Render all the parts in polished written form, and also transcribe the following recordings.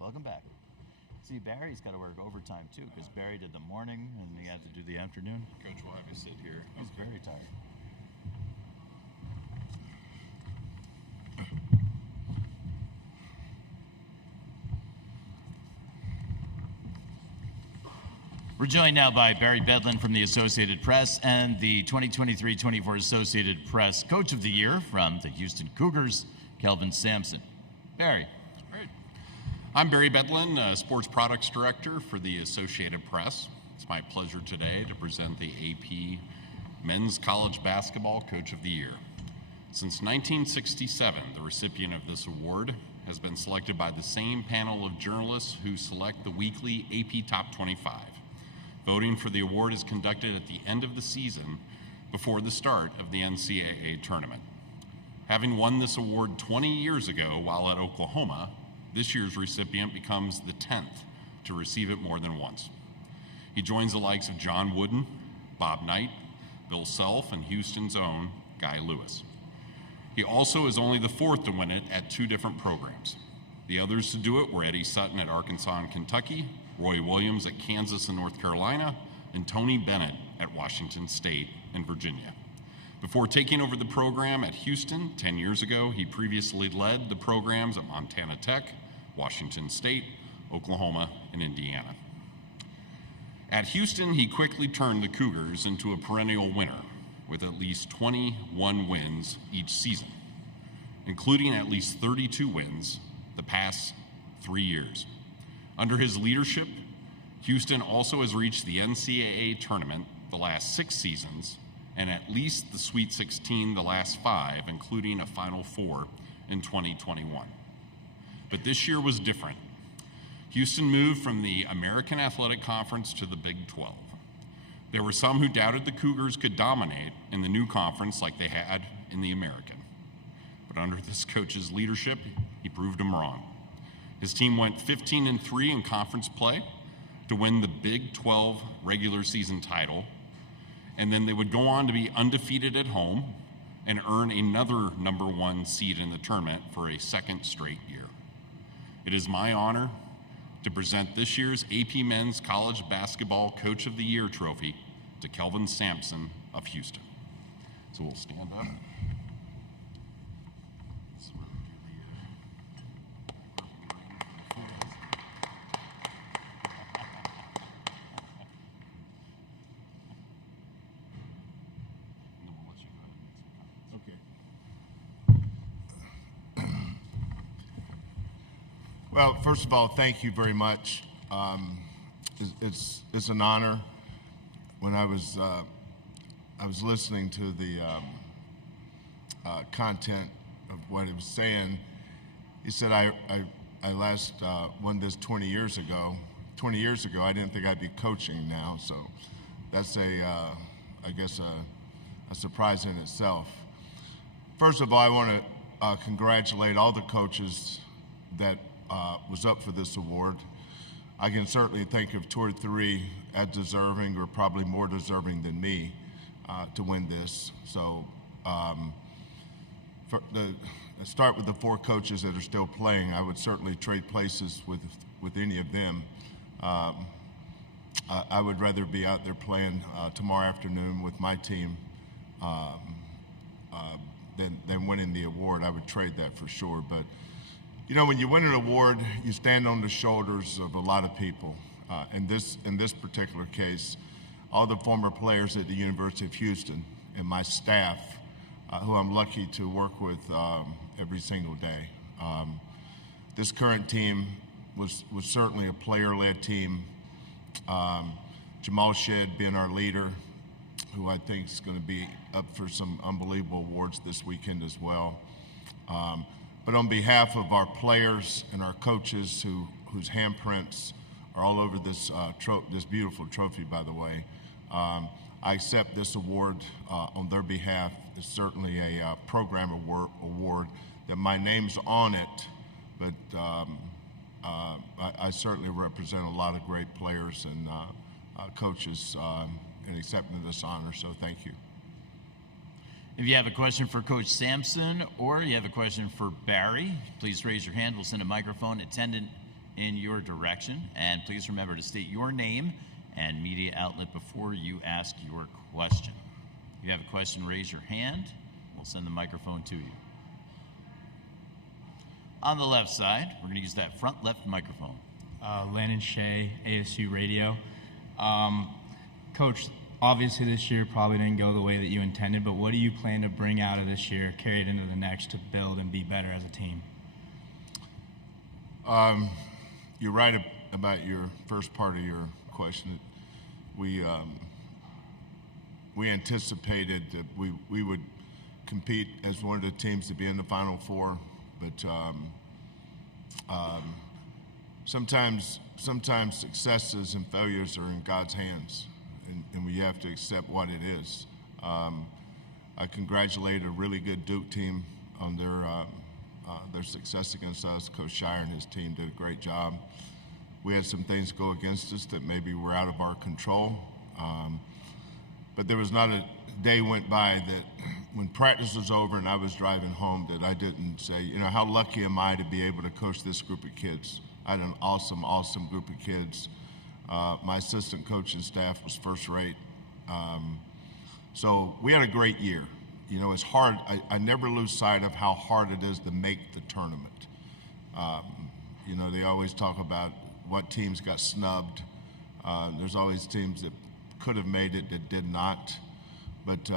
Welcome back. See, Barry's got to work overtime too, because Barry did the morning and he had to do the afternoon. Coach will have you sit here. He's very tired. We're joined now by Barry Bedlin from the Associated Press and the 2023-24 Associated Press Coach of the Year from the Houston Cougars, Kelvin Sampson. Barry. Great. I'm Barry Bedlin, Sports Products Director for the Associated Press. It's my pleasure today to present the AP Men's College Basketball Coach of the Year. Since 1967, the recipient of this award has been selected by the same panel of journalists who select the weekly AP Top 25. Voting for the award is conducted at the end of the season before the start of the NCAA tournament. Having won this award 20 years ago while at Oklahoma, this year's recipient becomes the 10th to receive it more than once. He joins the likes of John Wooden, Bob Knight, Bill Self, and Houston's own Guy Lewis. He also is only the 4th to win it at 2 different programs. The others to do it were Eddie Sutton at Arkansas and Kentucky, Roy Williams at Kansas and North Carolina, and Tony Bennett at Washington State and Virginia. Before taking over the program at Houston 10 years ago, he previously led the programs at Montana Tech, Washington State, Oklahoma, and Indiana. At Houston, he quickly turned the Cougars into a perennial winner with at least 21 wins each season, including at least 32 wins the past 3 years. Under his leadership, Houston also has reached the NCAA tournament the last 6 seasons and at least the Sweet 16 the last 5, including a Final Four in 2021. But this year was different. Houston moved from the American Athletic Conference to the Big 12. There were some who doubted the Cougars could dominate in the new conference like they had in the American. But under this coach's leadership, he proved them wrong. His team went 15-3 in conference play to win the Big 12 regular season title, and then they would go on to be undefeated at home and earn another number 1 seed in the tournament for a 2nd straight year. It is my honor to present this year's AP Men's College Basketball Coach of the Year trophy to Kelvin Sampson of Houston. So we'll stand up. Well, first of all, thank you very much. It's an honor. When I was listening to the content of what he was saying, he said, I last won this 20 years ago. 20 years ago, I didn't think I'd be coaching now, so that's I guess a surprise in itself. First of all, I want to congratulate all the coaches that was up for this award. I can certainly think of 2 or 3 as deserving, or probably more deserving than me, to win this. So let's start with the 4 coaches that are still playing. I would certainly trade places with any of them. I would rather be out there playing tomorrow afternoon with my team than winning the award. I would trade that for sure. But you know, when you win an award, you stand on the shoulders of a lot of people. In this particular case, all the former players at the University of Houston and my staff, who I'm lucky to work with every single day. This current team was certainly a player-led team. Jamal Shedd being our leader, who I think is going to be up for some unbelievable awards this weekend as well. But on behalf of our players and our coaches whose handprints are all over this beautiful trophy, by the way, I accept this award on their behalf. It's certainly a program award that my name's on it, but I certainly represent a lot of great players and coaches in accepting this honor, so thank you. If you have a question for Coach Sampson or you have a question for Barry, please raise your hand. We'll send a microphone attendant in your direction. And please remember to state your name and media outlet before you ask your question. If you have a question, raise your hand. We'll send the microphone to you. On the left side, we're going to use that front left microphone. Landon Shea, ASU Radio. Coach, obviously this year probably didn't go the way that you intended, but what do you plan to bring out of this year, carry it into the next to build and be better as a team? You're right about your first part of your question. We anticipated that we would compete as one of the teams to be in the Final Four, but sometimes successes and failures are in God's hands, and we have to accept what it is. I congratulate a really good Duke team on their success against us. Coach Shire and his team did a great job. We had some things go against us that maybe were out of our control, but there was not a day went by that when practice was over and I was driving home that I didn't say, how lucky am I to be able to coach this group of kids. I had an awesome group of kids. My assistant coaching staff was first rate. So we had a great year. It's hard. I never lose sight of how hard it is to make the tournament. They always talk about what teams got snubbed. There's always teams that could have made it that did not. But,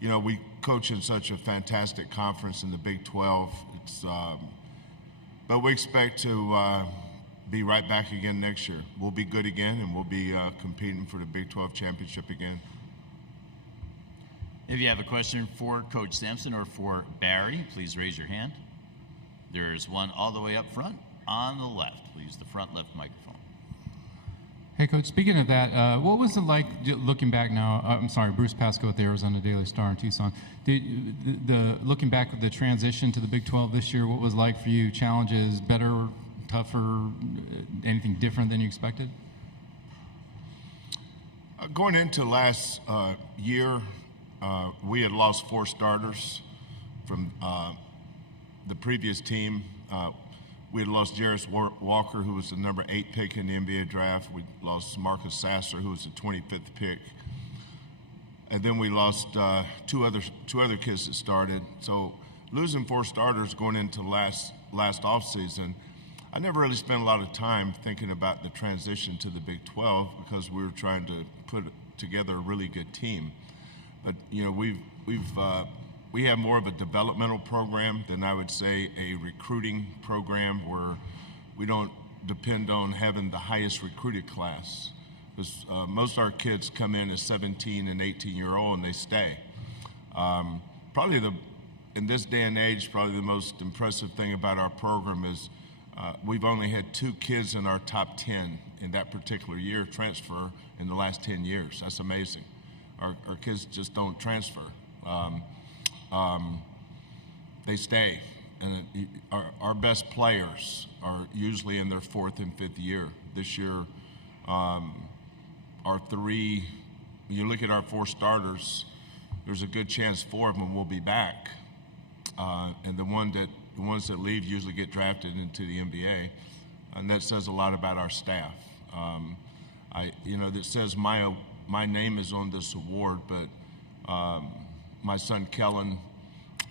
we coach in such a fantastic conference in the Big 12. But we expect to be right back again next year. We'll be good again, and we'll be competing for the Big 12 championship again. If you have a question for Coach Sampson or for Barry, please raise your hand. There's one all the way up front on the left. We'll use the front left microphone. Hey, Coach, speaking of that, what was it like looking back now? Bruce Pascoe at the Arizona Daily Star in Tucson. Looking back at the transition to the Big 12 this year, what was it like for you? Challenges, better, tougher, anything different than you expected? Going into last year, we had lost 4 starters from the previous team. We had lost Jarris Walker, who was the number 8 pick in the NBA draft. We lost Marcus Sasser, who was the 25th pick. And then we lost two other kids that started. So losing 4 starters going into last offseason, I never really spent a lot of time thinking about the transition to the Big 12 because we were trying to put together a really good team. But we have more of a developmental program than I would say a recruiting program where we don't depend on having the highest recruited class. Because most of our kids come in as 17 and 18-year-old and they stay. In this day and age, probably the most impressive thing about our program is we've only had 2 kids in our top 10 in that particular year transfer in the last 10 years. That's amazing. Our kids just don't transfer. They stay. And our best players are usually in their 4th and 5th year. This year, our 3, when you look at our 4 starters, there's a good chance 4 of them will be back. And the ones that leave usually get drafted into the NBA. And that says a lot about our staff. That says my name is on this award, but my son Kelvin,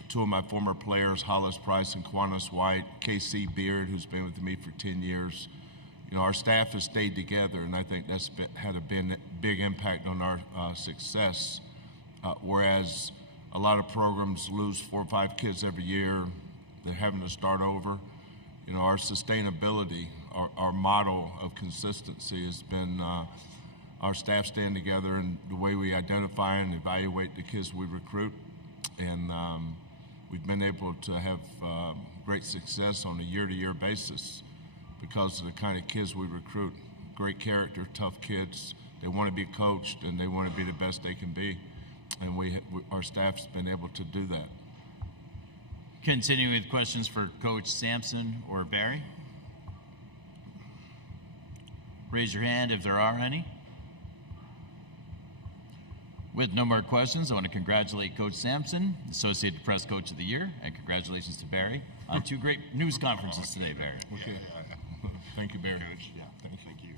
2 of my former players, Hollis Price and Quantas White, KC Beard, who's been with me for 10 years. Our staff has stayed together, and I think that's had a big impact on our success. Whereas a lot of programs lose 4 or 5 kids every year, they're having to start over. Our sustainability, our model of consistency has been our staff staying together and the way we identify and evaluate the kids we recruit. And we've been able to have great success on a year-to-year basis because of the kind of kids we recruit. Great character, tough kids. They want to be coached and they want to be the best they can be. And our staff's been able to do that. Continuing with questions for Coach Sampson or Barry. Raise your hand if there are any. With no more questions, I want to congratulate Coach Sampson, Associated Press Coach of the Year, and congratulations to Barry on two great news conferences today, Barry. Okay. Thank you, Barry. Yeah, thank you.